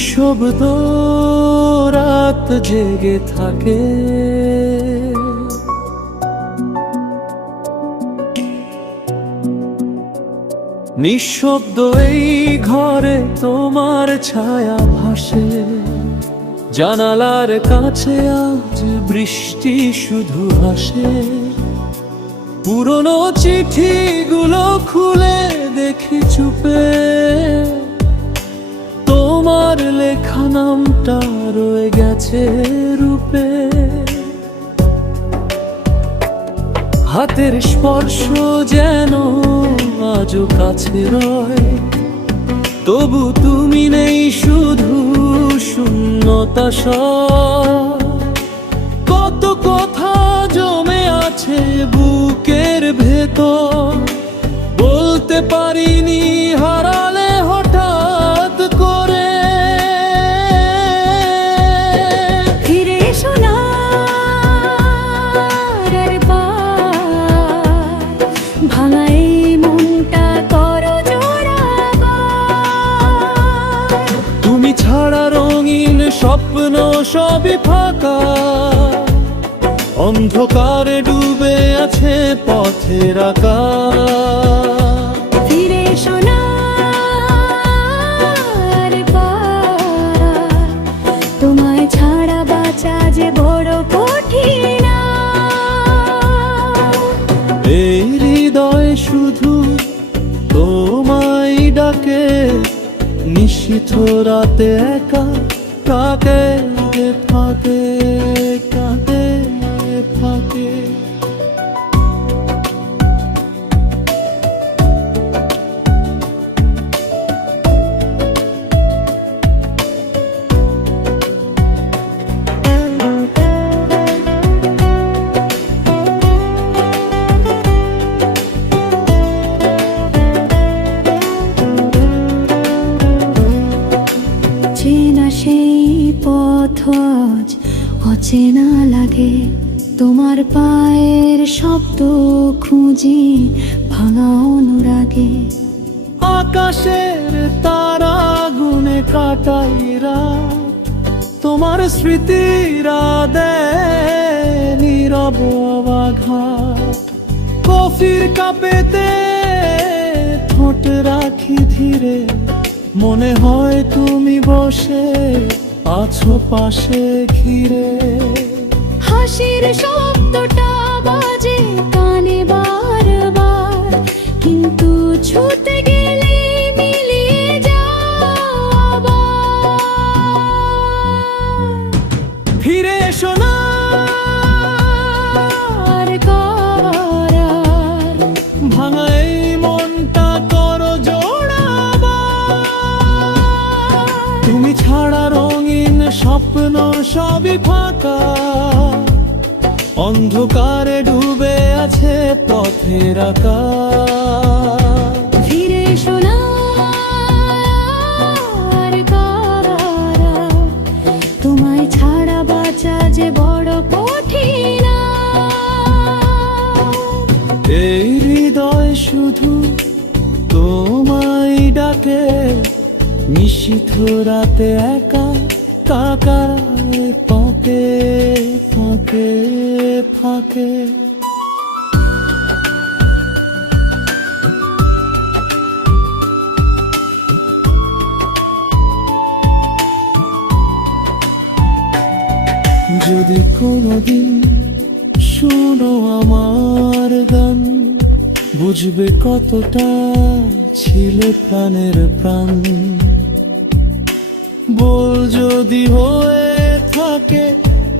নিঃশব্দ রাত জেগে থাকে, নিঃশব্দ এই ঘরে তোমার ছায়া ভাসে। জানালার কাছে আজ বৃষ্টি শুধু হাসে। পুরনো চিঠিগুলো খুলে দেখি চুপে, তোমার লেখা নামটা রয়ে গেছে রূপে। হাতের স্পর্শ যেন আজও কাছে রয়, তবু তুমি নেই, শুধু শূন্যতা সয়। কত কথা জমে আছে বুকের ভেতর, বলতে পারিনি, হারালে হঠাৎ করে। ফিরে এসো না আর বার, ভাঙা এই মনটা করো জোড়া। তুমি ছাড়া রঙিন স্বপ্ন সবই ফাঁকা, অন্ধকারে ডুবে আছে পথের আকাশ। ফিরে এসো না আর বার, তোমায় ছাড়া বাঁচা যে বড় কঠিন। এই হৃদয় শুধু তোমায় ডাকে, নিশীথ রাতে একা কাকে ফাঁকে, কাকে ফাঁকে। চেনা সেই পথ আজ অচেনা লাগে, তোমার পায়ের শব্দ খুঁজি ভাঙা অনুরাগে। আকাশের তারা গুনে কাটাই রাত, তোমার স্মৃতিরা দেয় নীরব আঘাত। কফির কাপেতে ঠোঁট রাখি ধীরে, মনে হয় তুমি বসে আছো পাশে ঘিরে। হাসির শব্দটা বাজে কানে বারবার, কিন্তু ছুতে গেলে মিলিয়ে যাও আবার। ফিরে এসো না আর করার, ভাঙা এই মনটা করো জোড়া। তুমি ছাড়া রঙিন স্বপ্ন সবই ফাঁকা, অন্ধকারে ডুবে আছে পথের আকাশ। ফিরে এসো না আর করার, তোমায় ছাড়া বাঁচা যে বড় কঠিন। এই হৃদয় শুধু তোমায় ডাকে, নিশীথ রাতে একা কাকায় ফাঁকে ফাঁকে ফাঁকে। যদি কোনোদিন শোনো আমার গান, বুঝবে কতটা ছিল প্রাণের প্রাণ। বল যদি হয়ে থাকে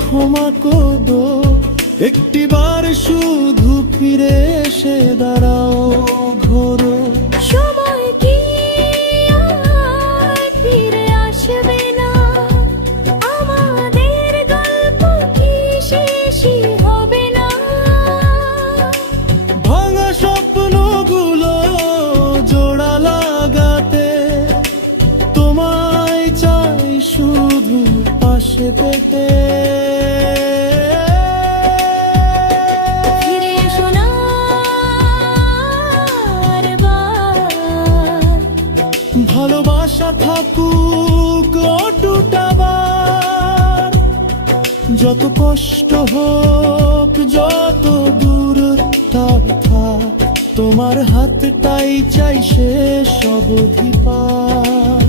ক্ষমা করো, একটিবার শুধু ফিরে এসে দাঁড়াও ঘোরো। সময় কি আর ফিরে আসবে না, আমাদের গল্প কি শেষই হবে না। ভাঙা স্বপ্নগুলো জোড়া লাগাতে, তোমায় চাই শুধু পাশে পেতে। ফিরে এসো না আর বার, যত কষ্ট হোক, যত দূর থাক, তোমার হাতটাই চাই শেষ অবধি পার।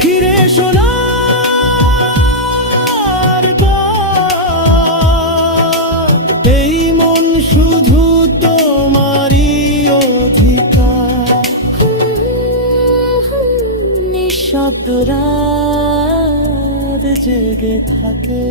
ফিরে এসো না আর বার, এই মন শুধু তোমারই অধিকার। নিঃশব্দ রাত জেগে থাকে।